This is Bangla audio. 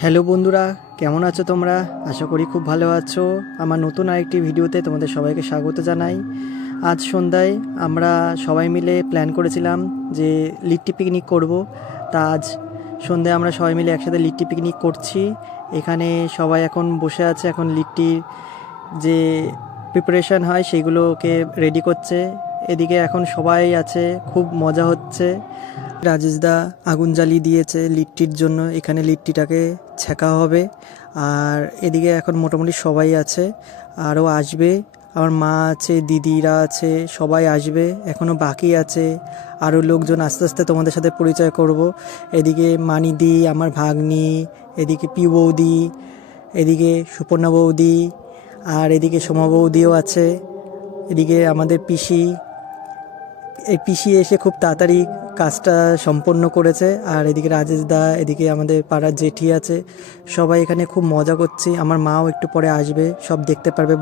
হ্যালো বন্ধুরা, কেমন আছো তোমরা? আশা করি খুব ভালো আছো। আমার নতুন আরেকটি ভিডিওতে তোমাদের সবাইকে স্বাগত জানাই। আজ সন্ধ্যায় আমরা সবাই মিলে প্ল্যান করেছিলাম যে লিট্টি পিকনিক করব। তা আজ সন্ধ্যায় আমরা সবাই মিলে একসাথে লিট্টি পিকনিক করছি। এখানে সবাই এখন বসে আছে, এখন লিট্টির যে প্রিপারেশন হয় সেগুলোকে রেডি করছে। এদিকে এখন সবাই আছে, খুব মজা হচ্ছে। রাজেশদা আগুন জ্বালিয়ে দিয়েছে লিট্টির জন্য। এখানে লিট্টিটাকে ছেঁকা হবে। আর এদিকে এখন মোটামুটি সবাই আছে। আরও আসবে। আমার মা আছে, দিদিরা আছে, সবাই আসবে। এখনও বাকি আছে। আরও লোকজন আস্তে আস্তে তোমাদের সাথে পরিচয় করব। এদিকে মানিদি, আমার ভাগ্নি, এদিকে পি বৌদি, এদিকে সুপর্ণা বৌদি, আর এদিকে সোমা বৌদিও আছে। এদিকে আমাদের পিসি। এই পিসি এসে খুব তাড়াতাড়ি কাজটা সম্পন্ন করেছে। আর এদিকে রাজেশ দা, এদিকে আমাদের পাড়ার জেঠি আছে। সবাই এখানে খুব মজা করছি। আমার মাও একটু পরে আসবে, সব দেখতে পারবে।